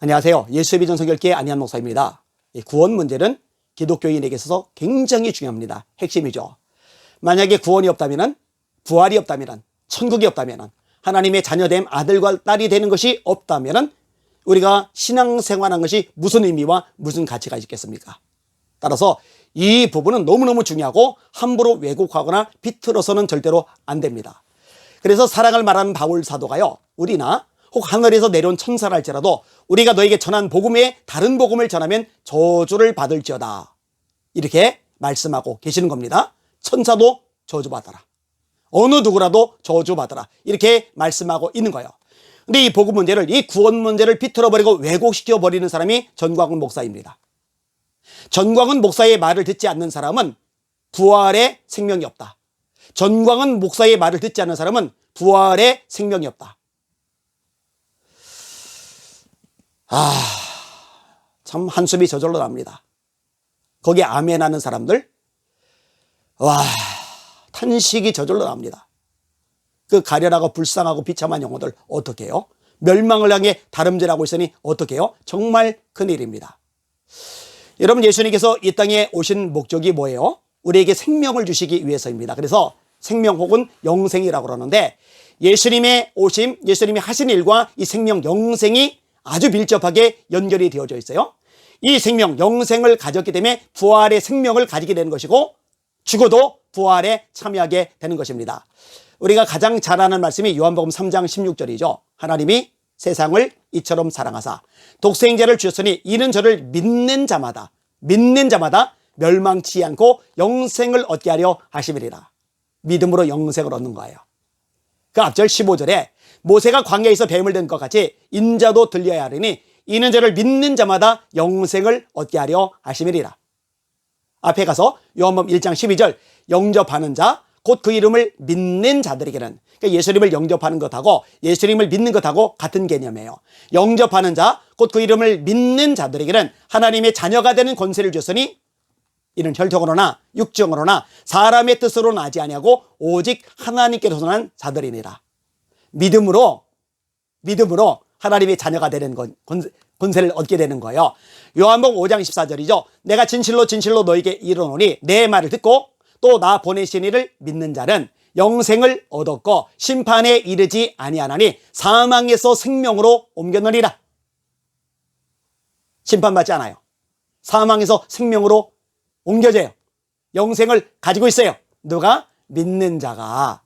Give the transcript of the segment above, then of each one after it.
안녕하세요. 예수의 비전 선교교회 안희한 목사입니다. 구원 문제는 기독교인에게 있어서 굉장히 중요합니다. 핵심이죠. 만약에 구원이 없다면, 부활이 없다면, 천국이 없다면, 하나님의 자녀됨 아들과 딸이 되는 것이 없다면 우리가 신앙생활한 것이 무슨 의미와 무슨 가치가 있겠습니까? 따라서 이 부분은 너무너무 중요하고 함부로 왜곡하거나 비틀어서는 절대로 안 됩니다. 그래서 사랑을 말하는 바울 사도가요, 우리나 혹 하늘에서 내려온 천사라 할지라도 우리가 너에게 전한 복음 외에 다른 복음을 전하면 저주를 받을지어다, 이렇게 말씀하고 계시는 겁니다. 천사도 저주받아라, 어느 누구라도 저주받아라, 이렇게 말씀하고 있는 거예요. 근데 이 복음 문제를, 이 구원 문제를 비틀어버리고 왜곡시켜 버리는 사람이 전광훈 목사입니다. 전광훈 목사의 말을 듣지 않는 사람은 부활의 생명이 없다. 전광훈 목사의 말을 듣지 않는 사람은 부활의 생명이 없다. 참 한숨이 저절로 납니다. 거기에 아멘 하는 사람들, 탄식이 저절로 납니다. 그 가련하고 불쌍하고 비참한 영혼들 어떻게 해요? 멸망을 향해 다름질하고 있으니 어떻게 해요? 정말 큰일입니다. 여러분, 예수님께서 이 땅에 오신 목적이 뭐예요? 우리에게 생명을 주시기 위해서입니다. 그래서 생명 혹은 영생이라고 그러는데, 예수님의 오심, 예수님이 하신 일과 이 생명, 영생이 아주 밀접하게 연결이 되어져 있어요. 이 생명, 영생을 가졌기 때문에 부활의 생명을 가지게 되는 것이고, 죽어도 부활에 참여하게 되는 것입니다. 우리가 가장 잘 아는 말씀이 요한복음 3장 16절이죠. 하나님이 세상을 이처럼 사랑하사 독생자를 주셨으니 이는 저를 믿는 자마다 멸망치 않고 영생을 얻게 하려 하심이리라. 믿음으로 영생을 얻는 거예요. 그 앞절 15절에 모세가 광야에서 뱀을 든 것 같이 인자도 들려야 하리니 이는 저를 믿는 자마다 영생을 얻게 하려 하심이리라. 앞에 가서 요한복음 1장 12절 영접하는 자 곧 그 이름을 믿는 자들에게는, 그러니까 예수님을 영접하는 것하고 예수님을 믿는 것하고 같은 개념이에요. 영접하는 자 곧 그 이름을 믿는 자들에게는 하나님의 자녀가 되는 권세를 주셨으니 이는 혈통으로나 육정으로나 사람의 뜻으로는 하지 아니하고 오직 하나님께로서 난 자들이니라. 믿음으로 하나님의 자녀가 되는 권세를 얻게 되는 거예요. 요한복음 5장 14절이죠. 내가 진실로 너에게 이르노니 내 말을 듣고 또 나 보내신 이를 믿는 자는 영생을 얻었고 심판에 이르지 아니하나니 사망에서 생명으로 옮겨놓으리라. 심판받지 않아요. 사망에서 생명으로 옮겨져요. 영생을 가지고 있어요. 누가? 믿는 자가.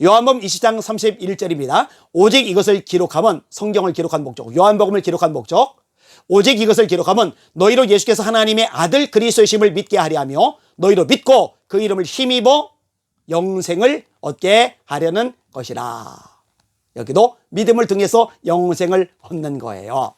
요한복음 20장 31절입니다. 오직 이것을 기록하면, 성경을 기록한 목적, 요한복음을 기록한 목적, 오직 이것을 기록하면 너희로 예수께서 하나님의 아들 그리스도이심을 믿게 하려 하며 너희로 믿고 그 이름을 힘입어 영생을 얻게 하려는 것이라. 여기도 믿음을 통해서 영생을 얻는 거예요.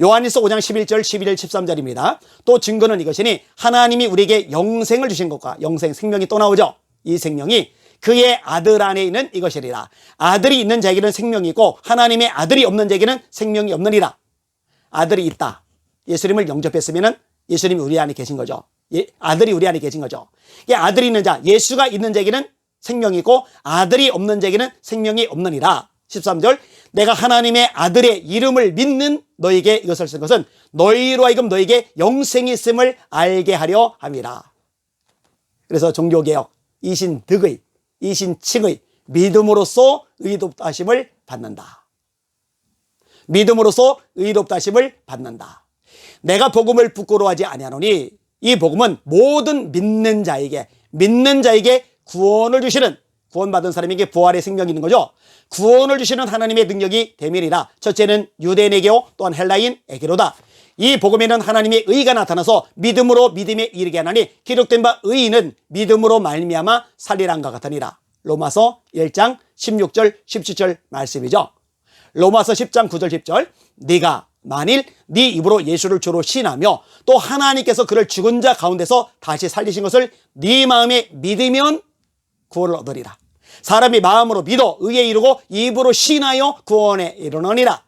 요한일서 5장 11절 11절 13절입니다. 또 증거는 이것이니 하나님이 우리에게 영생을 주신 것과, 영생, 생명이 또 나오죠. 이 생명이 그의 아들 안에 있는 이것이리라. 아들이 있는 자에게는 생명이 있고 하나님의 아들이 없는 자에게는 생명이 없느니라. 아들이 있다. 예수님을 영접했으면 예수님이 우리 안에 계신 거죠. 아들이 우리 안에 계신 거죠. 아들이 있는 자, 예수가 있는 자에게는 생명이 있고 아들이 없는 자에게는 생명이 없느니라. 13절 내가 하나님의 아들의 이름을 믿는 너에게 이것을 쓴 것은 너희로 하여금 너에게 영생이 있음을 알게 하려 함이라. 그래서 종교개혁, 이신득의, 이신칭의 믿음으로써 의롭다 하심을 받는다. 믿음으로써 의롭다 하심을 받는다. 내가 복음을 부끄러워하지 아니하노니 이 복음은 모든 믿는 자에게 구원을 주시는, 구원받은 사람에게 부활의 생명이 있는 거죠. 구원을 주시는 하나님의 능력이 대밀이라. 첫째는 유대인에게요, 또한 헬라인에게로다. 이 복음에는 하나님의 의가 나타나서 믿음으로 믿음에 이르게 하나니 기록된 바 의인은 믿음으로 말미암아 살리란과 같으니라. 로마서 1장 16절 17절 말씀이죠. 로마서 10장 9절 10절 네가 만일 네 입으로 예수를 주로 신하며 또 하나님께서 그를 죽은 자 가운데서 다시 살리신 것을 네 마음에 믿으면 구원을 얻으리라. 사람이 마음으로 믿어 의에 이르고 입으로 신하여 구원에 이르느니라.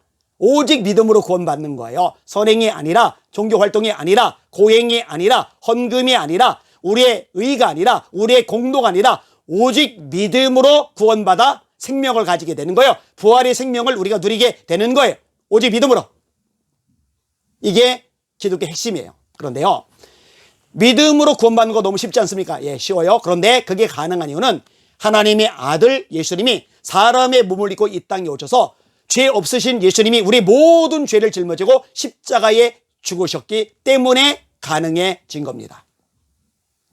오직 믿음으로 구원받는 거예요. 선행이 아니라, 종교활동이 아니라, 고행이 아니라, 헌금이 아니라, 우리의 의가 아니라, 우리의 공로가 아니라 오직 믿음으로 구원받아 생명을 가지게 되는 거예요. 부활의 생명을 우리가 누리게 되는 거예요. 오직 믿음으로. 이게 기독교 핵심이에요. 그런데요, 믿음으로 구원받는 거 너무 쉽지 않습니까? 예, 쉬워요. 그런데 그게 가능한 이유는 하나님의 아들 예수님이 사람의 몸을 입고 이 땅에 오셔서 죄 없으신 예수님이 우리 모든 죄를 짊어지고 십자가에 죽으셨기 때문에 가능해진 겁니다.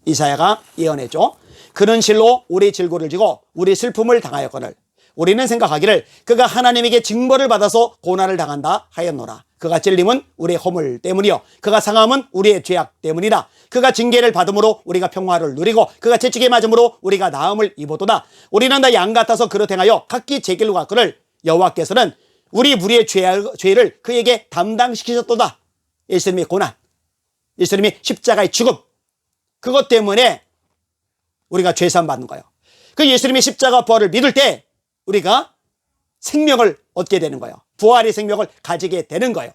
이사야가 예언했죠. 그는 실로 우리 질고를 지고 우리 슬픔을 당하였거늘 우리는 생각하기를 그가 하나님에게 징벌을 받아서 고난을 당한다 하였노라. 그가 찔림은 우리의 허물 때문이요 그가 상함은 우리의 죄악 때문이라. 그가 징계를 받음으로 우리가 평화를 누리고 그가 채찍에 맞음으로 우리가 나음을 입었도다. 우리는 다 양 같아서 그릇 행하여 각기 제 길로 갔거늘 여호와께서는 우리 무리의 죄를 그에게 담당시키셨도다. 예수님의 고난, 예수님의 십자가의 죽음, 그것 때문에 우리가 죄산 받는 거예요. 그 예수님의 십자가 부활을 믿을 때 우리가 생명을 얻게 되는 거예요. 부활의 생명을 가지게 되는 거예요.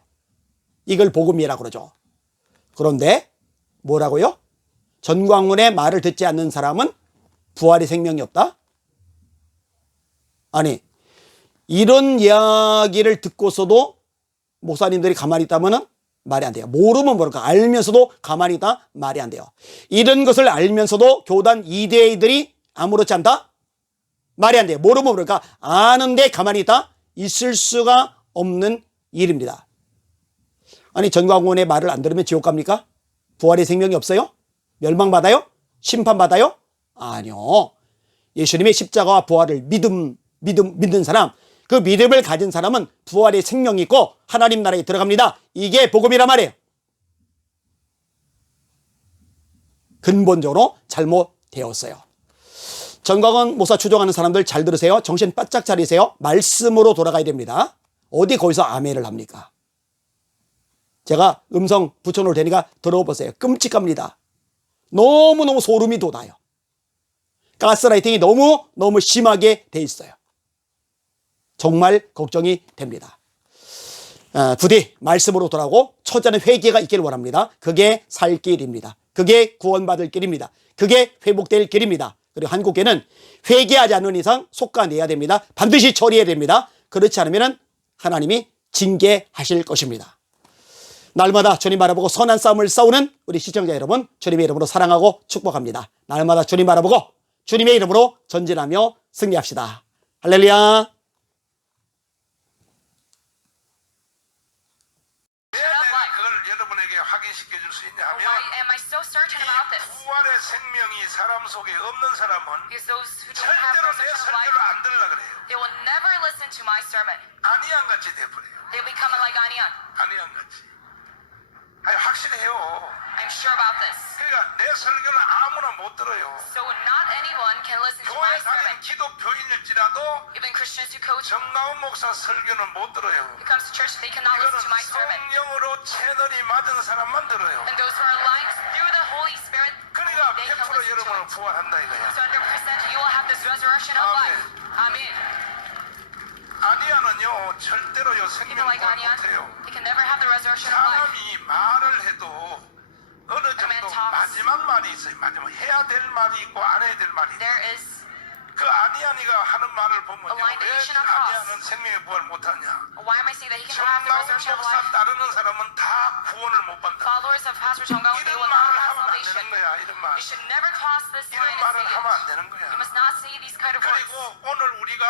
이걸 복음이라고 그러죠. 그런데 뭐라고요? 전광훈의 말을 듣지 않는 사람은 부활의 생명이 없다? 아니, 이런 이야기를 듣고서도 목사님들이 가만히 있다면 말이 안 돼요. 모르면 모를까, 알면서도 가만히 있다? 말이 안 돼요. 이런 것을 알면서도 교단 이대희들이 아무렇지 않다? 말이 안 돼요. 모르면 모를까, 아는데 가만히 있다? 있을 수가 없는 일입니다. 아니, 전광훈의 말을 안 들으면 지옥 갑니까? 부활의 생명이 없어요? 멸망받아요? 심판받아요? 아니요. 예수님의 십자가와 부활을 믿는 사람, 그 믿음을 가진 사람은 부활의 생명이 있고 하나님 나라에 들어갑니다. 이게 복음이란 말이에요. 근본적으로 잘못되었어요. 전광훈 목사 추종하는 사람들 잘 들으세요. 정신 바짝 차리세요. 말씀으로 돌아가야 됩니다. 어디 거기서 아멘을 합니까? 제가 음성 붙여놓을 테니까 들어보세요. 끔찍합니다. 너무너무 소름이 돋아요. 가스라이팅이 너무 심하게 돼 있어요. 정말 걱정이 됩니다. 부디 말씀으로 돌아오고 초자는 회개가 있기를 원합니다. 그게 살 길입니다. 그게 구원받을 길입니다. 그게 회복될 길입니다. 그리고 한국교회는 회개하지 않는 이상 속가내야 됩니다. 반드시 처리해야 됩니다. 그렇지 않으면 하나님이 징계하실 것입니다. 날마다 주님 바라보고 선한 싸움을 싸우는 우리 시청자 여러분, 주님의 이름으로 사랑하고 축복합니다. 날마다 주님 바라보고 주님의 이름으로 전진하며 승리합시다. 할렐루야. 확인시켜 줄 수 있냐 하면 이 부활의 생명이 사람 속에 없는 사람은 절대로 내 설교를 안 들으려 그래요. 아니안 같이 돼버려요. 아니안 같이. 아니, 확실해요. I'm sure about this. 그러니까 내 설교는 아무나 못 들어요. So not anyone can listen to 교회 my 다니는 sermon. 기독교인일지라도 Even Christians who coach 정나운 목사 설교는 못 들어요. who comes to church, they cannot 이거는 listen to my sermon. 성령으로 채널이 맞은 사람만 들어요. And those who are aligned through the Holy Spirit, 그러니까 they can 100% listen to 여러분은 it. 부활한다 이거야. So 100% you will have this resurrection of Amen. life. Amen. 아니야는요 절대로요 생명 People like 부활 Anya, 못해요. they can never have the resurrection of life. 사람이 말을 해도 어느 정도 마지막 말이 있어요. 마지막 해야 될 말이 있고 안 해야 될 말이 있어요. There is 그 아니야니가 하는 말을 보면요, A line that 왜 you should not cross. 아니야는 생명의 부활 못하냐? why am I saying that he can have the 정나운 resurrection of 목사 life? 따르는 사람은 다 구원을 못 받는다. Followers of Pastor Chongao, they 이런 will 말을 not have 하면 안 salvation. 되는 거야. 이런 말. You should never cross this 이런 line and 말을 say 하면 안 it. 되는 거야. You must not say these kind of 그리고 words. 오늘 우리가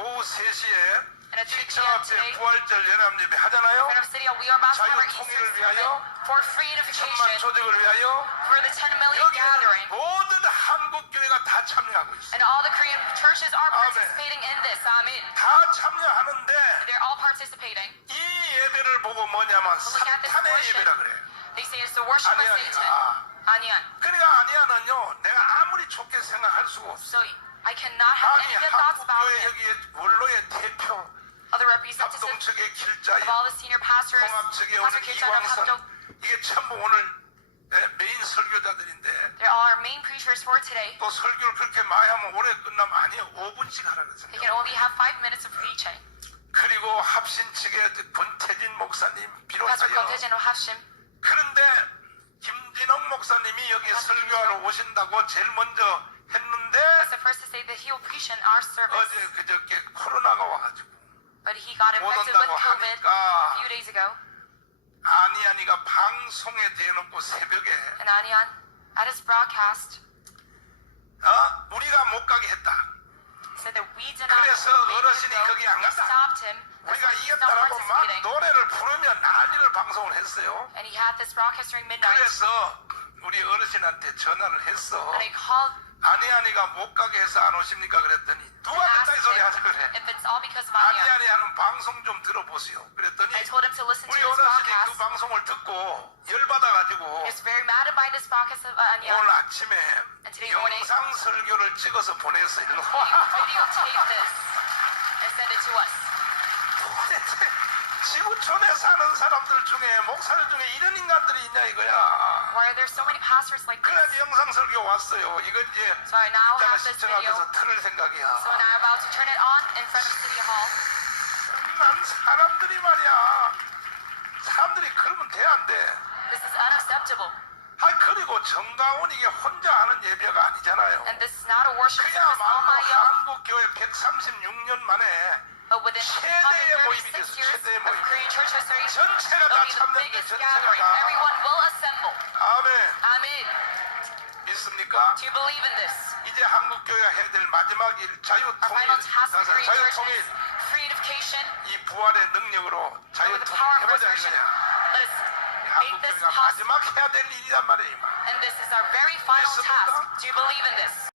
오후 3시에 And at 3 시청 p.m. 앞에 today, 부활절 연합예배 하잖아요. in our city, we are about to have our 자유 Easter 통일을 service 위하여, for free 천만 unification, 조직을 위하여 for the 10 million 여기 gathering. 모든 한국 교회가 다 참여하고 있어요. And all the Korean churches are Amen. participating in this. Amen. 다 참여하는데 They're all participating. 이 예배를 보고 뭐냐면 Look at this 사탄의 worship. 예배라 그래. They say it's the worship of 아니야, Satan. Anyan. 그러니까 아니야는요 내가 아무리 좋게 생각할 수가 없어. So I cannot have 아니 any good thoughts 한국 about 교회 him. 여기에 원로의 대표, Of the representatives 합동 측의 of 길자요, all the senior pastors, 통합 측에 오는 Pastor Kirtan of 이광선, Habdok, 이게 전부 오늘 메인 설교자들인데 they're all our main preachers for today. 또 설교를 그렇게 많이 하면 오래 끝나면 아니에요. 5분씩 하라 They 그랬어요. can only have 5 minutes of preaching. 그리고 합신 측의 권태진 목사님 Pastor 비롯하여 Kontajan of Hashim, 그런데 김진옥 목사님이 여기 설교하러 오신다고 제일 먼저 했는데 was the first to say that he will preach in our service. 어제 그저께 코로나가 와가지고 But he got 못 infected with 온다고 COVID 하니까 a few days ago. 아니아니가 방송에 대놓고 새벽에 And Anian, at his broadcast, 우리가 못 가게 했다. said that we did not 그래서 make him 어르신이 go. 거기 안 We 갔다. stopped him. 우리가 He stopped 이겼다라고 막 participating. 노래를 부르면 난리를 방송을 했어요. And he had this broadcast during midnight. 그래서 우리 어르신한테 전화를 했어. And I called 아니아니가 못 가게 해서 안 오십니까? 그랬더니 누가 and 그따위 asked 소리 him 하자 그래. if it's all because of Anian. 아니아니 하는 방송 좀 들어보세요. 그랬더니 I told him to listen to 우리 this 어르신이 그 broadcast. 방송을 듣고 열받아가지고 He was very mad by this broadcast of Anian. 오늘 아침에 And today morning, 영상 설교를 찍어서 보냈어. 일로. he videotaped this and sent it to us. 도대체 지구촌에 사는 사람들 중에 목사들 중에 이런 인간들이 있냐 이거야. Why are there so many pastors like this? 그래서 영상 설교 왔어요. 이거 이제 So I now 이따가 have this 시청 video. 앞에서 틀을 생각이야. So now I'm about to turn it on in front of City Hall. 난 사람들이 말이야. 사람들이 그러면 돼 안 돼? This is unacceptable. 그리고 정가원 이게 혼자 하는 예배가 아니잖아요. And this is not a worship service on 그야말로 my own. 한국 교회 136년 만에 But within 최대의 136 모임이겠어. years 최대의 of 모임. Korean church history, 전체가 다 it'll be the 참여돼. biggest 전체가 gathering. 다. Everyone will assemble. 아멘. Amen. 믿습니까? Do you believe in this? 이제 한국 교회가 해야 될 마지막 일 Our 자유통일. final task for Korean church 자유통일. is freedification 이 부활의 능력으로 with the 자유통일 power of 해보자 resurrection. 이거야. Let us 한국 make this 교회가 possible. 마지막 해야 될 일이란 말이야. 이마. And this is our very final 믿습니까? task. Do you believe in this?